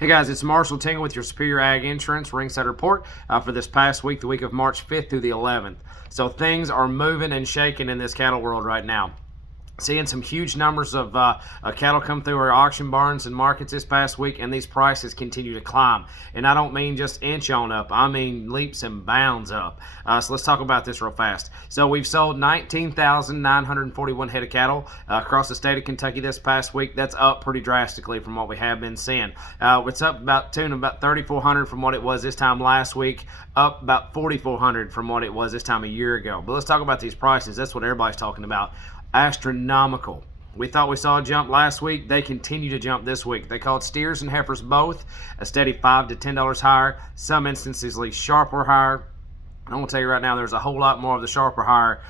Hey guys, it's Marshall Tingle with your Superior Ag Insurance Ringside Report for this past week, the week of March 5th through the 11th. So things are moving and shaking in this cattle world right now. Seeing some huge numbers of cattle come through our auction barns and markets this past week, and these prices continue to climb. And I don't mean just inch on up, I mean leaps and bounds up. So let's talk about this real fast. So we've sold 19,941 head of cattle across the state of Kentucky this past week. That's up pretty drastically from what we have been seeing. It's up about 3,400 from what it was this time last week, up about 4,400 from what it was this time a year ago. But let's talk about these prices. That's what everybody's talking about. Astronomical. We thought we saw a jump last week. They continue to jump this week. They called steers and heifers both a steady $5 to $10 higher. Some instances sharper higher. I'm going to tell you right now, there's a whole lot more of the sharper higher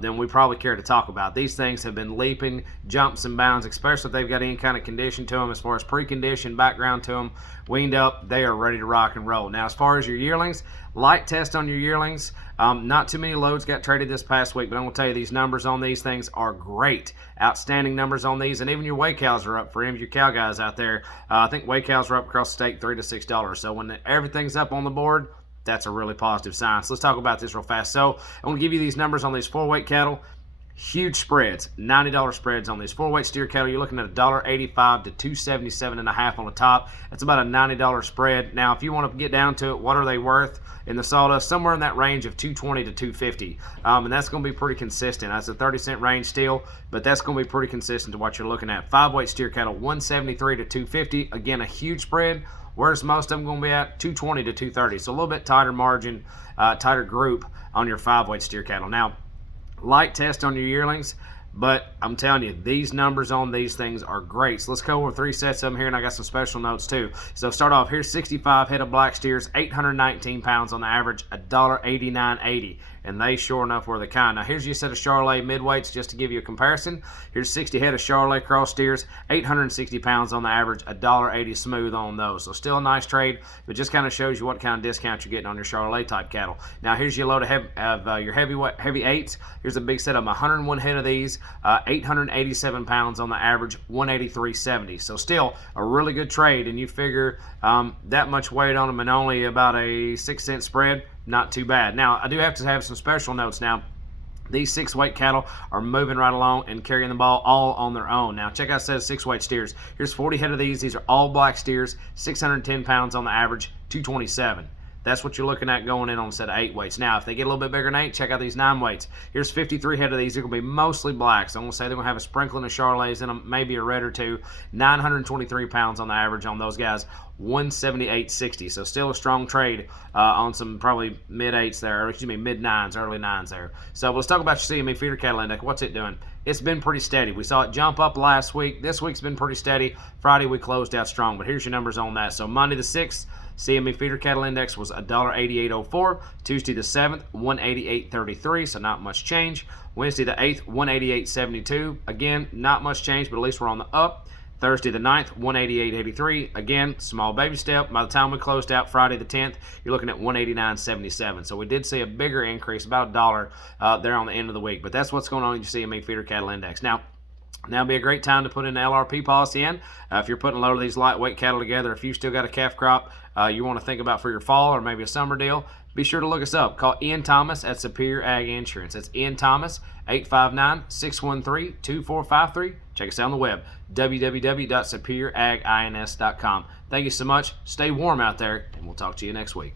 than we probably care to talk about. These things have been leaping jumps and bounds, especially if they've got any kind of condition to them, as far as precondition, background to them, weaned up, they are ready to rock and roll. Now, as far as your yearlings, light test on your yearlings. Not too many loads got traded this past week, but I'm going to tell you these numbers on these things are great. Outstanding numbers on these, and even your weigh cows are up for any of your cow guys out there. I think weigh cows are up across the state $3 to $6. So when everything's up on the board, that's a really positive sign. So let's talk about this real fast. So I'm going to give you these numbers on these 4-weight cattle. Huge spreads, $90 spreads on these 4-weight steer cattle. You're looking at $1.85 to $2.77.5 on the top. That's about a $90 spread. Now, if you want to get down to it, what are they worth in the sawdust? Somewhere in that range of $2.20 to $2.50, and that's going to be pretty consistent. That's a 30-cent range still, but that's going to be pretty consistent to what you're looking at. 5-weight steer cattle, $1.73 to $2.50. Again, a huge spread. Where's most of them going to be at? $2.20 to $2.30. So a little bit tighter margin, tighter group on your 5-weight steer cattle. Now, light test on your yearlings, but I'm telling you, these numbers on these things are great. So let's go over 3 sets of them here, and I got some special notes too. So start off, here's 65 head of black steers, 819 pounds on the average, $1.8980. And they sure enough were the kind. Now here's your set of Charolais midweights just to give you a comparison. Here's 60 head of Charolais cross steers, 860 pounds on the average, $1.80 smooth on those. So still a nice trade, but just kind of shows you what kind of discount you're getting on your Charolais type cattle. Now here's your load of your heavy eights. Here's a big set of 101 head of these, 887 pounds on the average, $183.70. So still a really good trade, and you figure that much weight on them and only about a 6-cent spread. Not too bad. Now, I do have to have some special notes now. These 6-weight cattle are moving right along and carrying the ball all on their own. Now, check out a set of 6-weight steers. Here's 40 head of these. These are all black steers, 610 pounds on the average, $227. That's what you're looking at going in on a set of 8 weights. Now, if they get a little bit bigger than 8, check out these 9 weights. Here's 53 head of these. They're going to be mostly black. So I'm going to say they're going to have a sprinkling of Charolais in them, maybe a red or two. 923 pounds on the average on those guys, $178.60. So still a strong trade on some probably mid-8s there, or excuse me, mid-9s, early 9s there. So let's talk about your CME feeder cattle index. What's it doing? It's been pretty steady. We saw it jump up last week. This week's been pretty steady. Friday we closed out strong, but here's your numbers on that. So Monday the 6th, CME feeder cattle index was $1.8804. Tuesday the 7th, $188.33, so not much change. Wednesday the 8th, $188.72. Again, not much change, but at least we're on the up. Thursday the 9th, $188.83. Again, small baby step. By the time we closed out Friday the 10th, you're looking at $189.77. So we did see a bigger increase, about a dollar there on the end of the week. But that's what's going on in your CME feeder cattle index. Now would be a great time to put an LRP policy in. If you're putting a load of these lightweight cattle together, if you still got a calf crop you want to think about for your fall or maybe a summer deal, be sure to look us up. Call Ian Thomas at Superior Ag Insurance. That's Ian Thomas, 859-613-2453. Check us out on the web, www.superioragins.com. Thank you so much. Stay warm out there, and we'll talk to you next week.